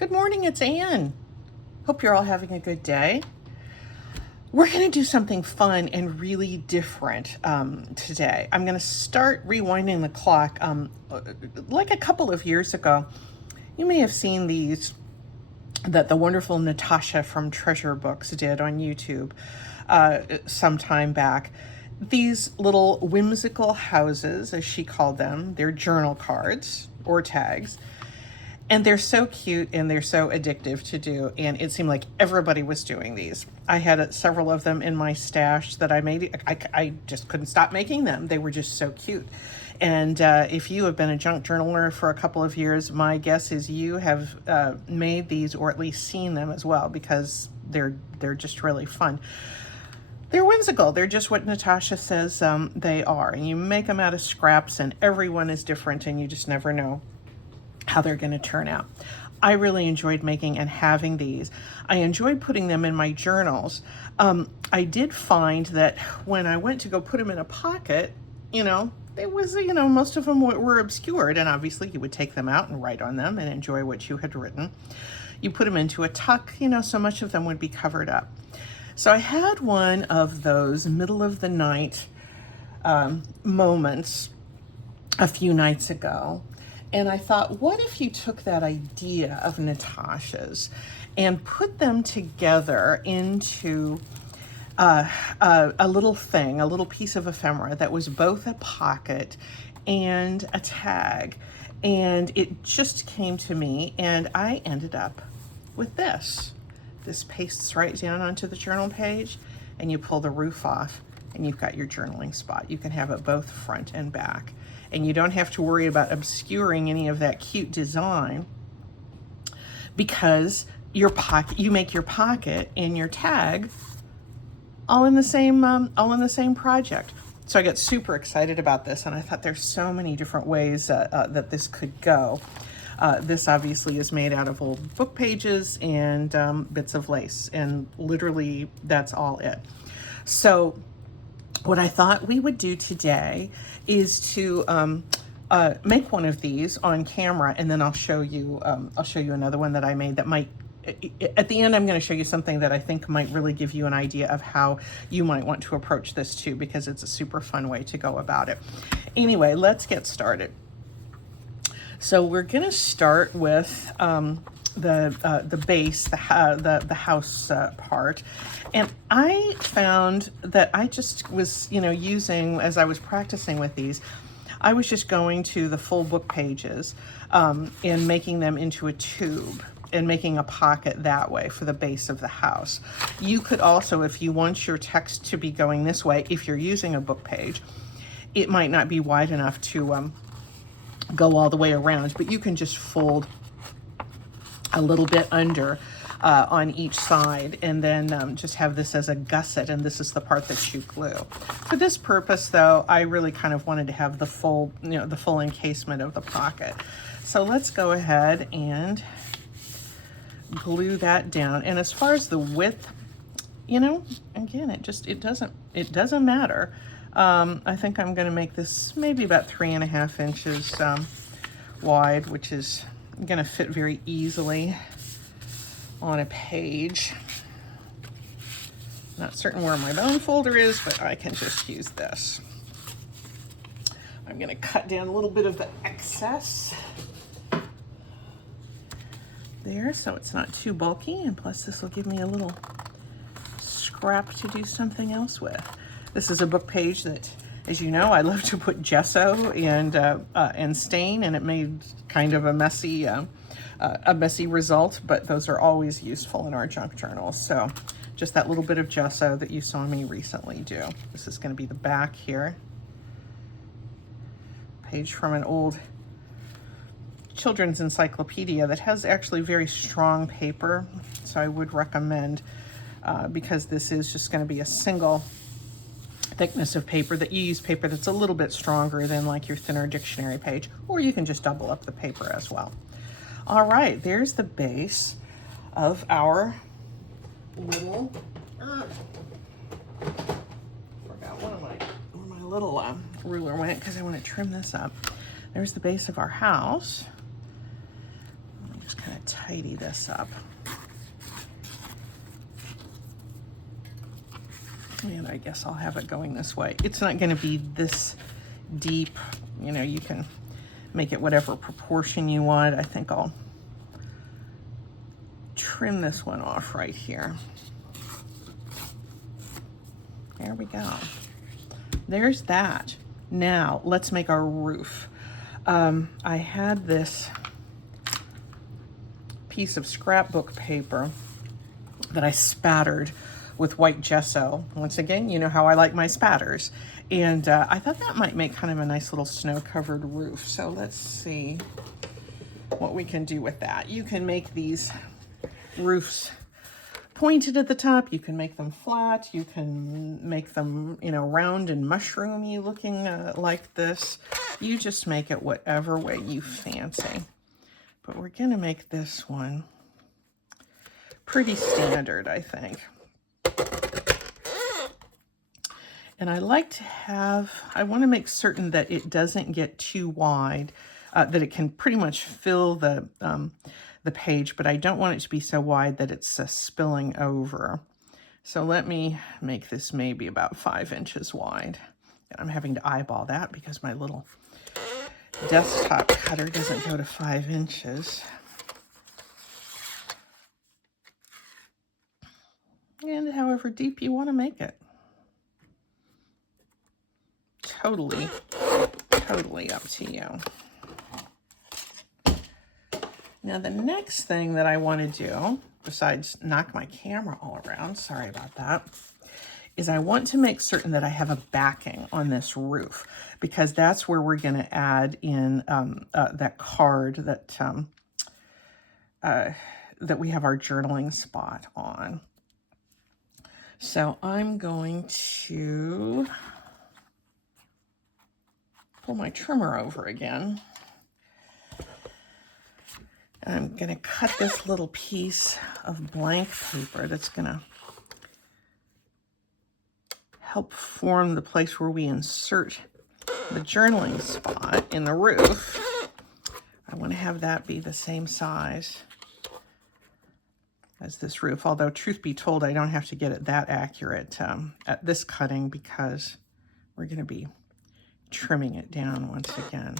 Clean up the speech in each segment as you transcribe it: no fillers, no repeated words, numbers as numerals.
Good morning, it's Anne. Hope you're all having a good day. We're going to do something fun and really different today. I'm going to start rewinding the clock. Like a couple of years ago, you may have seen these that the wonderful Natasha from Treasure Books did on YouTube some time back. These little whimsical houses, as she called them, they're journal cards or tags. And they're so cute and they're so addictive to do. And it seemed like everybody was doing these. I had several of them in my stash that I made. I just couldn't stop making them. They were just so cute. And if you have been a junk journaler for a couple of years, my guess is you have made these or at least seen them as well, because they're just really fun. They're whimsical. They're just what Natasha says they are. And you make them out of scraps and everyone is different and you just never know how they're going to turn out. I really enjoyed making and having these. I enjoyed putting them in my journals. I did find that when I went to go put them in a pocket, it was, most of them were obscured, and obviously you would take them out and write on them and enjoy what you had written. You put them into a tuck, so much of them would be covered up. So I had one of those middle of the night moments a few nights ago. And I thought, what if you took that idea of Natasha's and put them together into a little thing, a little piece of ephemera that was both a pocket and a tag. And it just came to me, and I ended up with this. This pastes right down onto the journal page, and you pull the roof off, and you've got your journaling spot. You can have it both front and back. And you don't have to worry about obscuring any of that cute design, because you make your pocket and your tag all in the same project. So I got super excited about this, and I thought there's so many different ways that this could go. This obviously is made out of old book pages and bits of lace, and literally that's all it. So what I thought we would do today is to make one of these on camera, and then I'll show you another one that I made that might, at the end I'm going to show you something that I think might really give you an idea of how you might want to approach this too, because it's a super fun way to go about it. Anyway, let's get started. So we're going to start with the base, the house part. And I found that I just was, using, as I was practicing with these, I was just going to the full book pages and making them into a tube and making a pocket that way for the base of the house. You could also, if you want your text to be going this way, if you're using a book page, it might not be wide enough to go all the way around, but you can just fold a little bit under on each side, and then just have this as a gusset, and this is the part that you glue. For this purpose, though, I really kind of wanted to have the full, the full encasement of the pocket. So let's go ahead and glue that down. And as far as the width, again, it doesn't matter. I think I'm going to make this maybe about 3.5 inches wide, which is going to fit very easily on a page. Not certain where my bone folder is, but I can just use this. I'm going to cut down a little bit of the excess there, so it's not too bulky, and plus this will give me a little scrap to do something else with. This is a book page that, as you know, I love to put gesso and stain, and it made kind of a messy result, but those are always useful in our junk journals. So just that little bit of gesso that you saw me recently do. This is going to be the back here. Page from an old children's encyclopedia that has actually very strong paper, so I would recommend, because this is just going to be a single thickness of paper, that you use paper that's a little bit stronger than like your thinner dictionary page, or you can just double up the paper as well. All right, there's the base of our little, forgot where my little ruler went, because I want to trim this up. There's the base of our house. I'm just kind of tidy this up. And I guess I'll have it going this way. It's not going to be this deep. You know, you can make it whatever proportion you want. I think I'll trim this one off right here. There we go. There's that. Now let's make our roof. I had this piece of scrapbook paper that I spattered with white gesso. Once again, you know how I like my spatters. And I thought that might make kind of a nice little snow-covered roof. So let's see what we can do with that. You can make these roofs pointed at the top. You can make them flat. You can make them, you know, round and mushroomy looking like this. You just make it whatever way you fancy. But we're going to make this one pretty standard, I think. And I like to have, I want to make certain that it doesn't get too wide, that it can pretty much fill the page, but I don't want it to be so wide that it's spilling over. So let me make this maybe about 5 inches wide. And I'm having to eyeball that because my little desktop cutter doesn't go to 5 inches. And however deep you want to make it. Totally up to you. Now the next thing that I want to do, besides knock my camera all around, sorry about that, is I want to make certain that I have a backing on this roof, because that's where we're going to add in that card that that we have our journaling spot on. So I'm going to pull my trimmer over again. I'm going to cut this little piece of blank paper that's going to help form the place where we insert the journaling spot in the roof. I want to have that be the same size as this roof, although truth be told, I don't have to get it that accurate at this cutting because we're going to be trimming it down once again.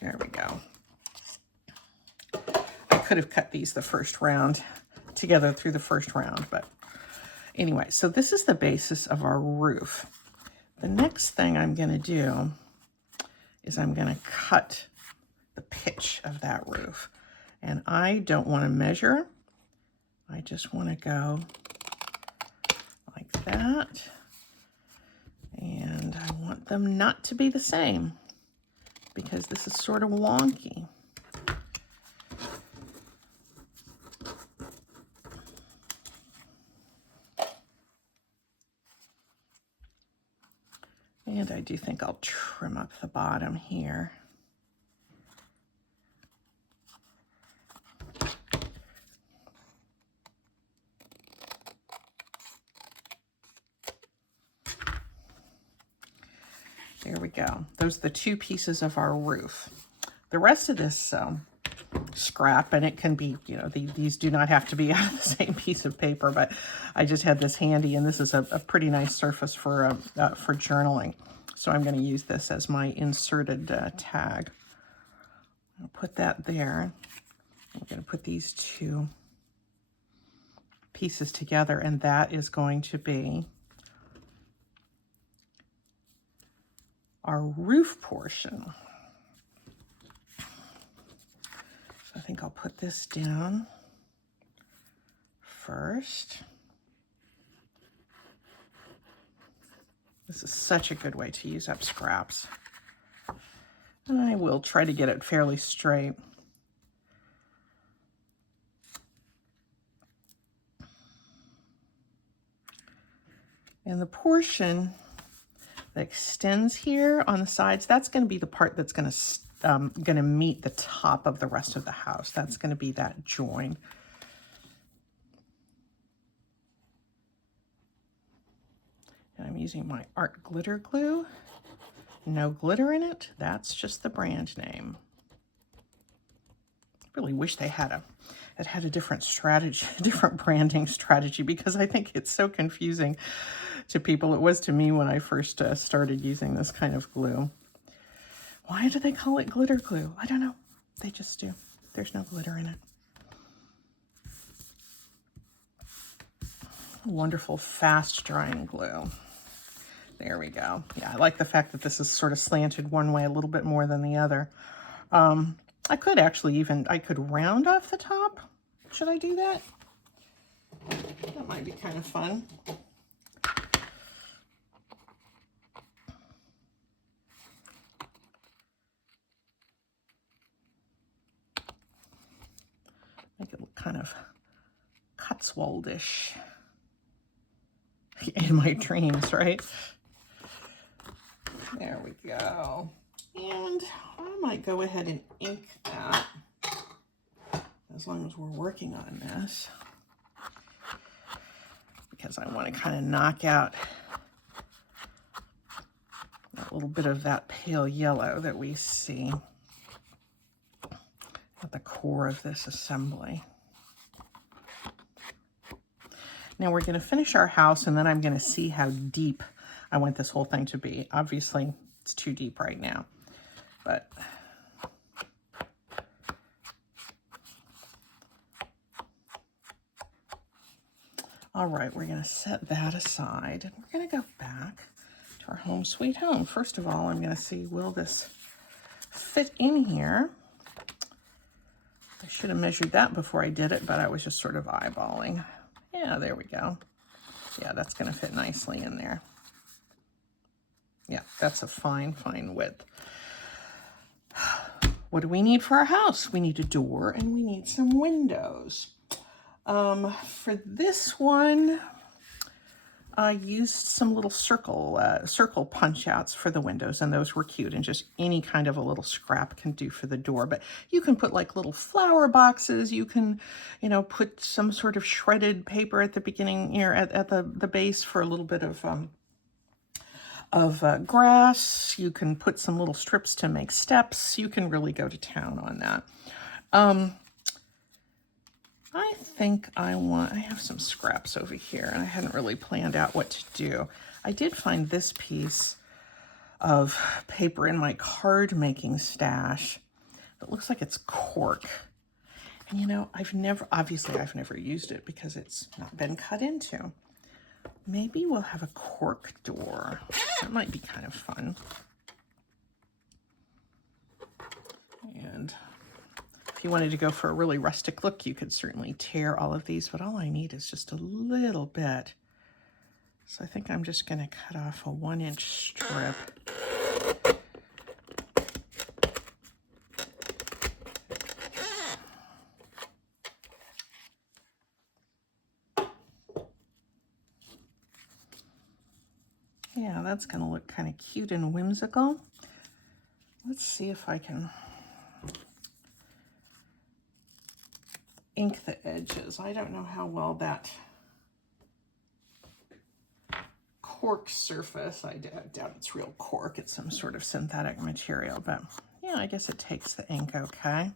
There we go. I could have cut these the first round together through the first round, but anyway, so this is the basis of our roof. The next thing I'm going to do is I'm going to cut the pitch of that roof. And I don't want to measure. I just want to go like that. And I want them not to be the same because this is sort of wonky. And I do think I'll trim up the bottom here. There we go. Those are the two pieces of our roof. The rest of this scrap, and it can be, you know, these do not have to be out of the same piece of paper, but I just had this handy, and this is a pretty nice surface for journaling. So I'm going to use this as my inserted tag. I'll put that there. I'm going to put these two pieces together, and that is going to be our roof portion. So I think I'll put this down first. This is such a good way to use up scraps. And I will try to get it fairly straight. And the portion that extends here on the sides, that's going to be the part that's going to meet the top of the rest of the house. That's going to be that join. And I'm using my art glitter glue No glitter in it. That's just the brand name. Really wish they had a different strategy, different branding strategy, because I think it's so confusing to people. It was to me when I first started using this kind of glue. Why do they call it glitter glue? I don't know. They just do. There's no glitter in it. Wonderful fast drying glue. There we go. Yeah, I like the fact that this is sort of slanted one way a little bit more than the other. I could actually I could round off the top. Should I do that? That might be kind of fun. Make it look kind of Cotswoldish in my dreams, right? There we go. And I might go ahead and ink that as long as we're working on this, because I want to kind of knock out a little bit of that pale yellow that we see at the core of this assembly. Now we're going to finish our house, and then I'm going to see how deep I want this whole thing to be. Obviously, it's too deep right now, but all right, we're going to set that aside, and we're going to go back to our home sweet home. First of all, I'm going to see, will this fit in here? I should have measured that before I did it, but I was just sort of eyeballing. Yeah, there we go. Yeah, that's going to fit nicely in there. Yeah, that's a fine, fine width. What do we need for our house? We need a door and we need some windows. For this one, I used some little circle punch outs for the windows, and those were cute, and just any kind of a little scrap can do for the door. But you can put like little flower boxes. You can, you know, put some sort of shredded paper at the beginning, here at the base for a little bit of grass. You can put some little strips to make steps. You can really go to town on that. I think I have some scraps over here, and I hadn't really planned out what to do. I did find this piece of paper in my card making stash. It looks like it's cork. And you know, I've never used it because it's not been cut into. Maybe we'll have a cork door. That might be kind of fun. And if you wanted to go for a really rustic look, you could certainly tear all of these, but all I need is just a little bit. So I think I'm just going to cut off a 1-inch strip. Yeah, that's going to look kind of cute and whimsical. Let's see if I can ink the edges. I don't know how well that cork surface, I doubt it's real cork. It's some sort of synthetic material, but yeah, I guess it takes the ink okay.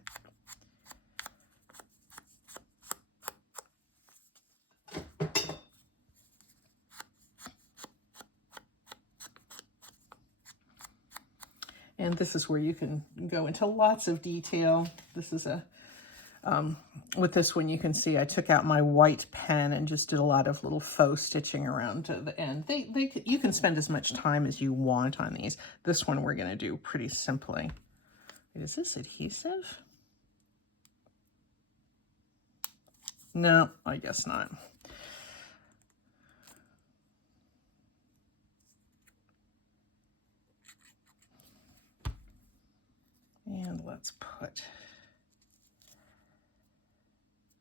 And this is where you can go into lots of detail. This is with this one, you can see I took out my white pen and just did a lot of little faux stitching around to the end. You can spend as much time as you want on these. This one we're going to do pretty simply. Is this adhesive? No, I guess not. And let's put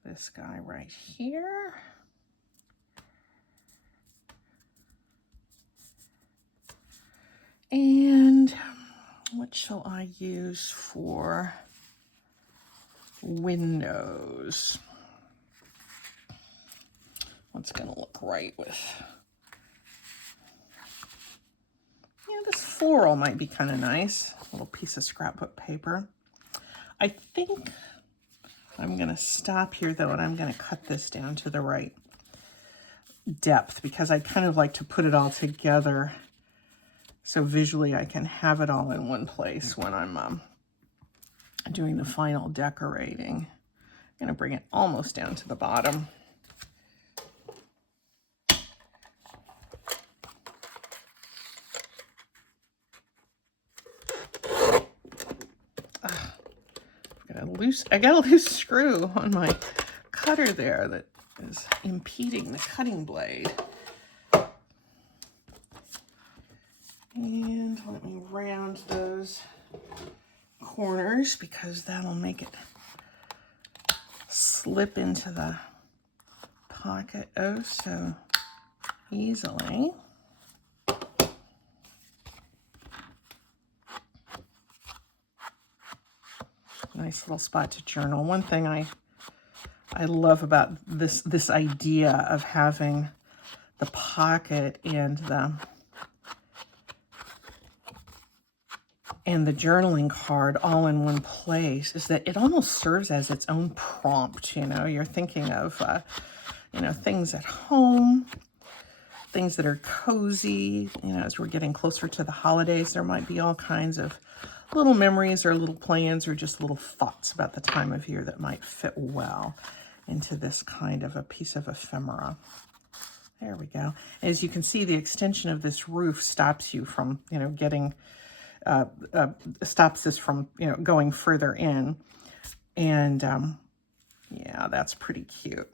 this guy right here. And what shall I use for windows? What's going to look right with... Yeah, this floral might be kind of nice. A little piece of scrapbook paper. I think I'm going to stop here though, and I'm going to cut this down to the right depth because I kind of like to put it all together so visually I can have it all in one place when I'm doing the final decorating. I'm going to bring it almost down to the bottom. I got a loose screw on my cutter there that is impeding the cutting blade. And let me round those corners because that'll make it slip into the pocket oh so easily. Nice little spot to journal. One thing I love about this idea of having the pocket and the journaling card all in one place is that it almost serves as its own prompt. You know, you're thinking of you know, things at home, things that are cozy. You know, as we're getting closer to the holidays, there might be all kinds of little memories or little plans or just little thoughts about the time of year that might fit well into this kind of a piece of ephemera. There we go. As you can see, the extension of this roof stops you from, you know, getting, stops this from, you know, going further in. And yeah, that's pretty cute.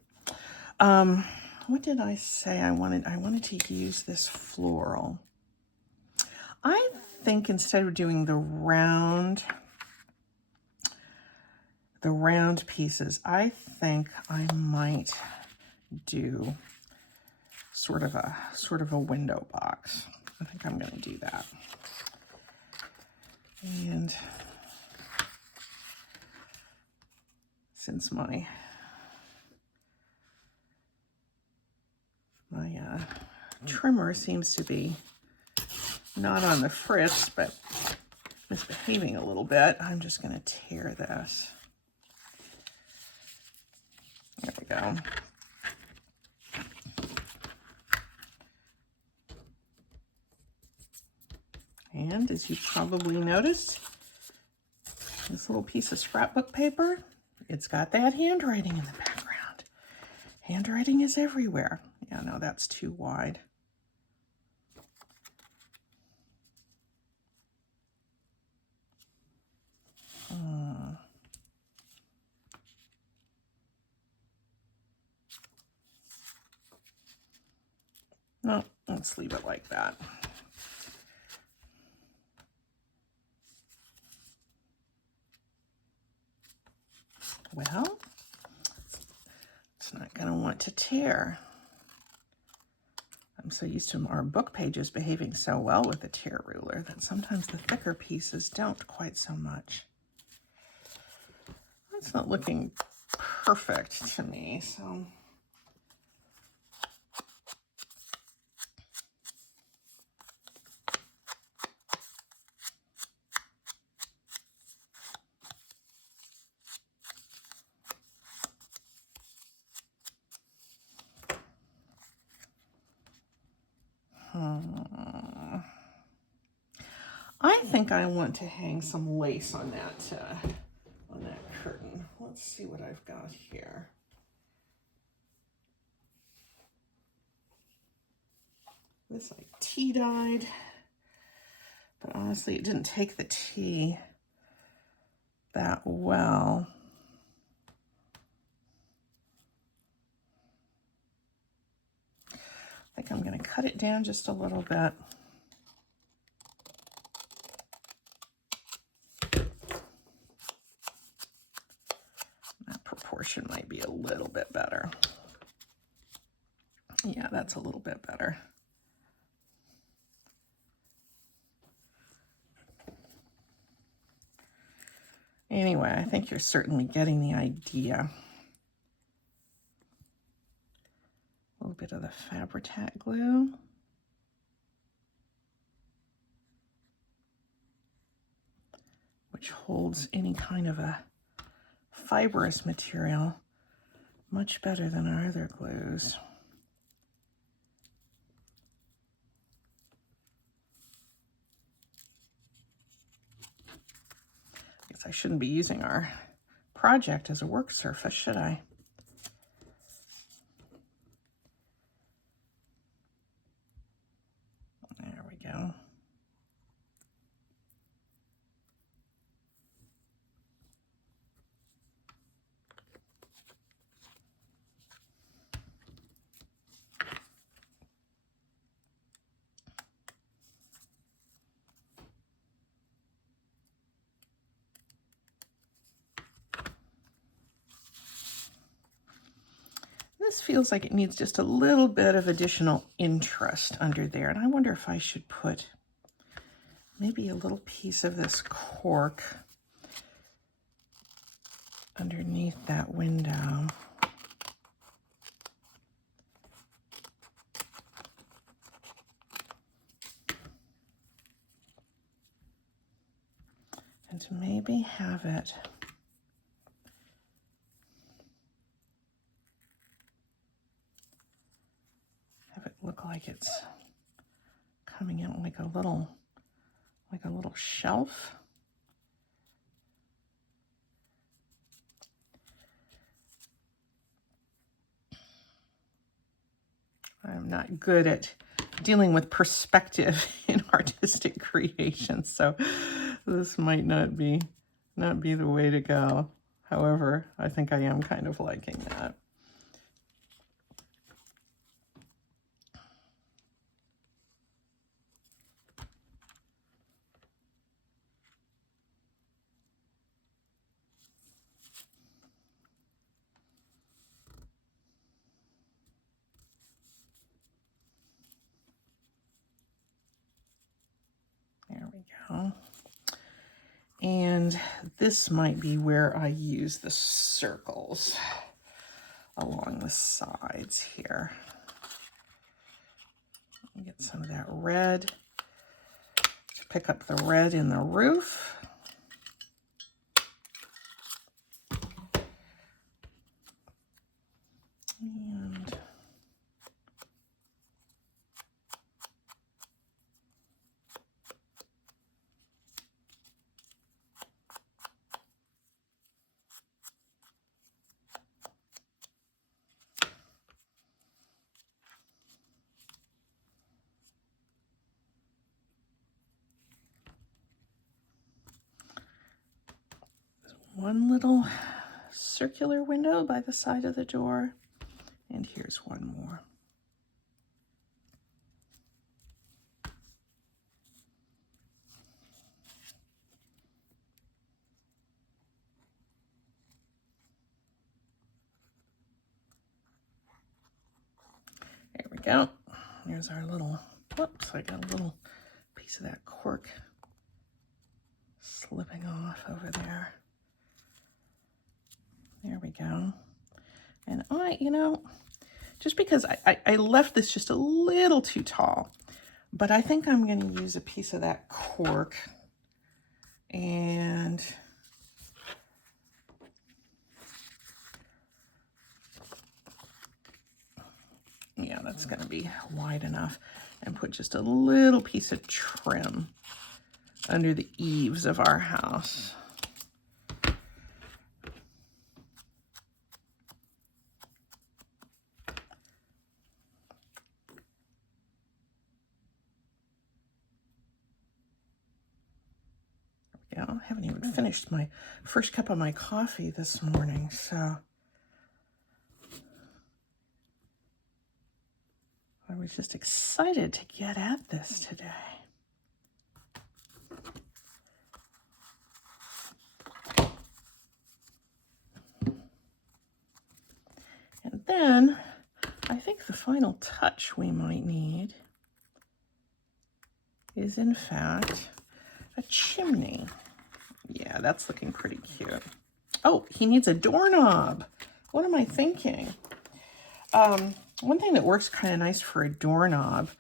What did I say I wanted? I wanted to use this floral. I think instead of doing the round pieces, I think I might do sort of a window box. I think I'm going to do that. And since my trimmer seems to be not on the fritz, but misbehaving a little bit, I'm just going to tear this. There we go. And as you probably noticed, this little piece of scrapbook paper, it's got that handwriting in the background. Handwriting is everywhere. Yeah, no, that's too wide. No, let's leave it like that. Well, it's not going to want to tear. I'm so used to our book pages behaving so well with the tear ruler that sometimes the thicker pieces don't quite so much. It's not looking perfect to me, so. I think I want to hang some lace on that curtain. Let's see what I've got here. This I tea-dyed, but honestly, it didn't take the tea that well. I think I'm going to cut it down just a little bit. That proportion might be a little bit better. Yeah, that's a little bit better. Anyway, I think you're certainly getting the idea. A little bit of the Fabri-Tac glue. which holds any kind of a fibrous material much better than our other glues. I guess I shouldn't be using our project as a work surface, should I? There we go. This feels like it needs just a little bit of additional interest under there. And I wonder if I should put maybe a little piece of this cork underneath that window. And to maybe have it look like it's coming out like a little shelf. I'm not good at dealing with perspective in artistic creation, so this might not be the way to go. However, I think I am kind of liking that. There we go. And this might be where I use the circles along the sides here. Get some of that red to pick up the red in the roof. And one little circular window by the side of the door, and here's one more. There we go. There's our little, whoops, I got a little piece of that cork slipping off over there. There we go. And just because I left this just a little too tall, but I think I'm going to use a piece of that cork and yeah, that's going to be wide enough, and put just a little piece of trim under the eaves of our house. Yeah, I haven't even finished my first cup of my coffee this morning, so I was just excited to get at this today. And then I think the final touch we might need is, in fact, a chimney. Yeah, that's looking pretty cute. Oh, he needs a doorknob. What am I thinking? One thing that works kind of nice for a doorknob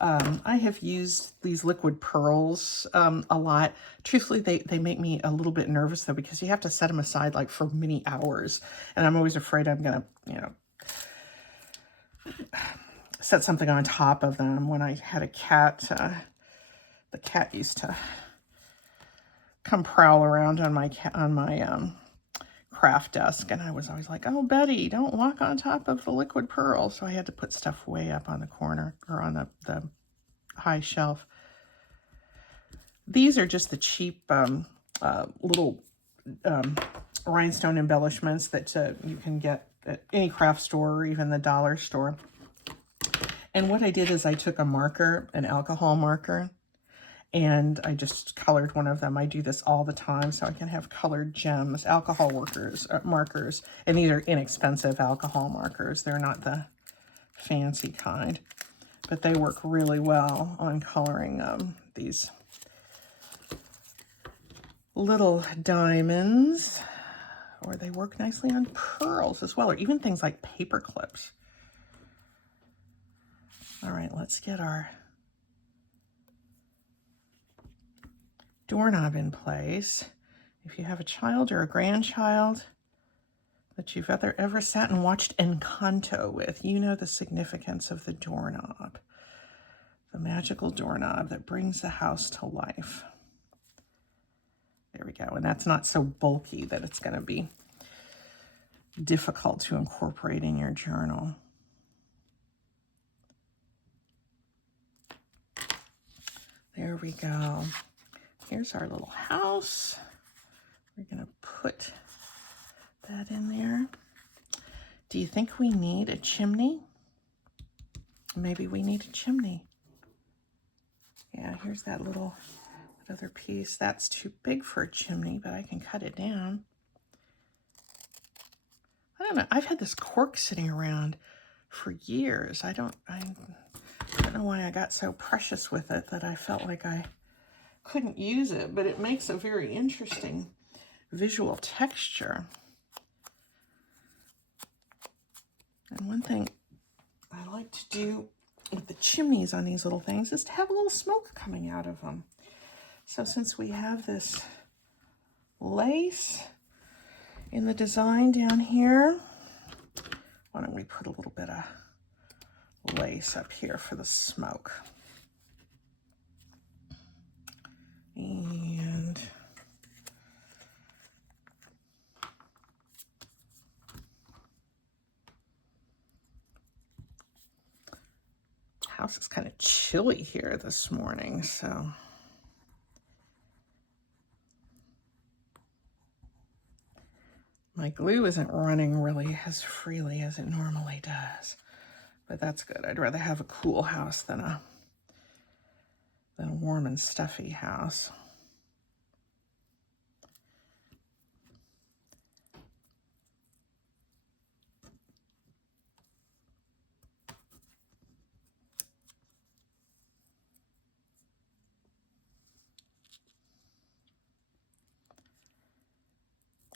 I have used these liquid pearls a lot. Truthfully, they make me a little bit nervous though, because you have to set them aside like for many hours. And I'm always afraid I'm gonna, set something on top of them. When I had a cat, the cat used to come prowl around on my craft desk, and I was always like, oh, Betty, don't walk on top of the liquid pearl. So I had to put stuff way up on the corner, or on the high shelf. These are just the cheap little rhinestone embellishments that you can get at any craft store or even the dollar store. And what I did is I took a marker, an alcohol marker, and I just colored one of them. I do this all the time so I can have colored gems, alcohol markers. And these are inexpensive alcohol markers. They're not the fancy kind, but they work really well on coloring these little diamonds, or they work nicely on pearls as well, or even things like paper clips. All right, let's get our doorknob in place. If you have a child or a grandchild that you've ever sat and watched Encanto with, you know the significance of the doorknob, the magical doorknob that brings the house to life. There we go. And that's not so bulky that it's going to be difficult to incorporate in your journal. There we go. Here's our little house. We're going to put that in there. Do you think we need a chimney? Maybe we need a chimney. Yeah, here's that other piece. That's too big for a chimney, but I can cut it down. I don't know. I've had this cork sitting around for years. I don't know why I got so precious with it that I felt like I couldn't use it, but it makes a very interesting visual texture. And one thing I like to do with the chimneys on these little things is to have a little smoke coming out of them. So since we have this lace in the design down here, why don't we put a little bit of lace up here for the smoke. And the house is kind of chilly here this morning, so my glue isn't running really as freely as it normally does, but that's good. I'd rather have a cool house than a warm and stuffy house.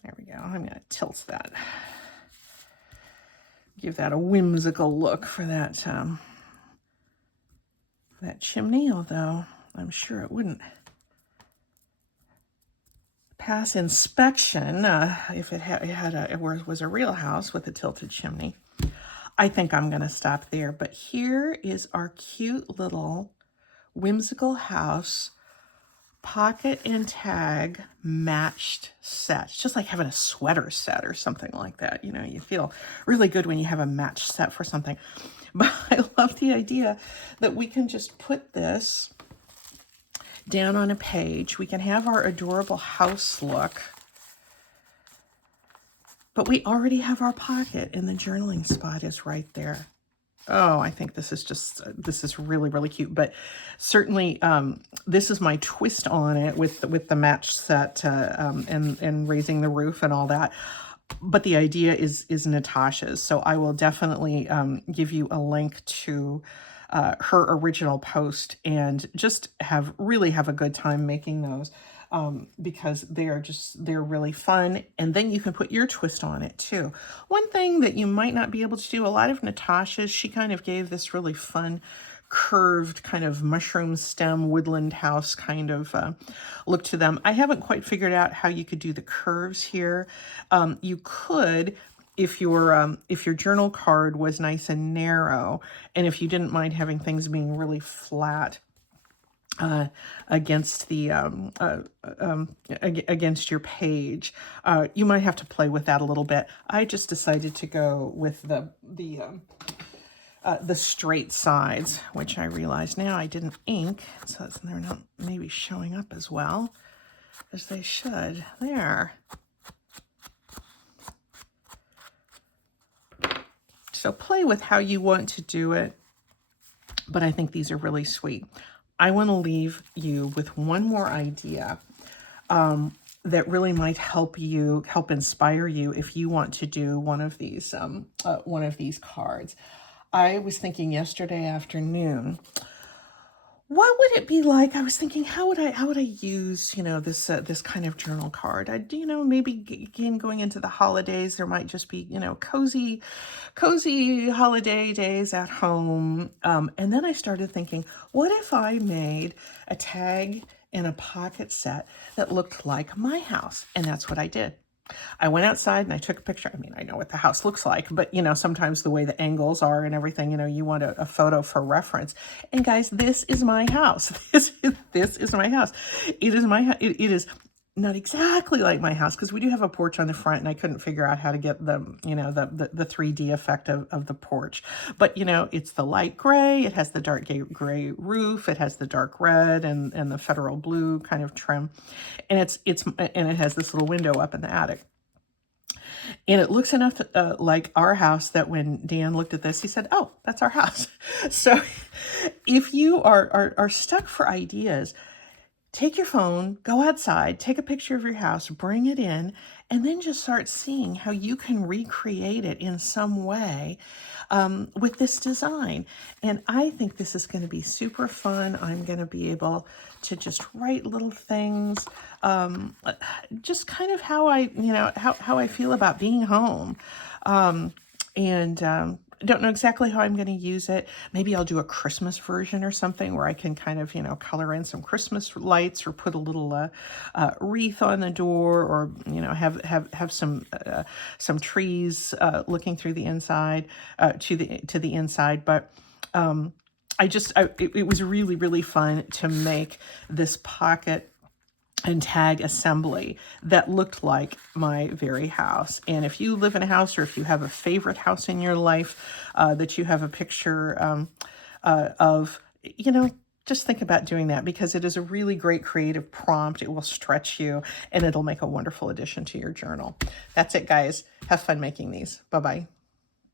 There we go. I'm going to tilt that. Give that a whimsical look for that chimney, although I'm sure it wouldn't pass inspection if it was a real house with a tilted chimney. I think I'm going to stop there, but here is our cute little whimsical house pocket and tag matched set. It's just like having a sweater set or something like that. You know, you feel really good when you have a matched set for something. But I love the idea that we can just put this down on a page. We can have our adorable house look, but we already have our pocket, and the journaling spot is right there. Oh, I think this is really, really cute. But certainly, this is my twist on it with the match set and raising the roof and all that. But the idea is Natasha's, so I will definitely give you a link to her original post, and just really have a good time making those. Because they're really fun, and then you can put your twist on it too. One thing that you might not be able to do, a lot of Natasha's, she kind of gave this really fun curved kind of mushroom stem woodland house kind of look to them. I haven't quite figured out how you could do the curves here. You could, if your journal card was nice and narrow, and if you didn't mind having things being really flat against the against your page, you might have to play with that a little bit. I just decided to go with the straight sides, which I realize now I didn't ink, so they're not maybe showing up as well as they should. There. So play with how you want to do it, but I think these are really sweet. I want to leave you with one more idea that really might help inspire you if you want to do one of these cards. I was thinking yesterday afternoon, what would it be like? I was thinking, how would I use, this kind of journal card? Maybe again, going into the holidays, there might just be, cozy holiday days at home. And then I started thinking, what if I made a tag and a pocket set that looked like my house? And that's what I did. I went outside and I took a picture. I mean, I know what the house looks like, but sometimes the way the angles are and everything, you want a photo for reference. And guys, this is my house. This is my house. It is my house. It is not exactly like my house because we do have a porch on the front, and I couldn't figure out how to get the 3D effect of the porch. But it's the light gray. It has the dark gray roof. It has the dark red and the federal blue kind of trim, and it has this little window up in the attic. And it looks enough like our house that when Dan looked at this, he said, "Oh, that's our house." So if you are stuck for ideas, take your phone, go outside, take a picture of your house, bring it in, and then just start seeing how you can recreate it in some way with this design. And I think this is going to be super fun. I'm going to be able to just write little things, just kind of how I feel about being home. I don't know exactly how I'm going to use it. Maybe I'll do a Christmas version or something where I can kind of, color in some Christmas lights or put a little wreath on the door, or, have some trees looking through the inside to the inside. But it was really, really fun to make this pocket and tag assembly that looked like my very house. And if you live in a house, or if you have a favorite house in your life that you have a picture of, just think about doing that, because it is a really great creative prompt. It will stretch you, and it'll make a wonderful addition to your journal. That's it, guys. Have fun making these. Bye-bye.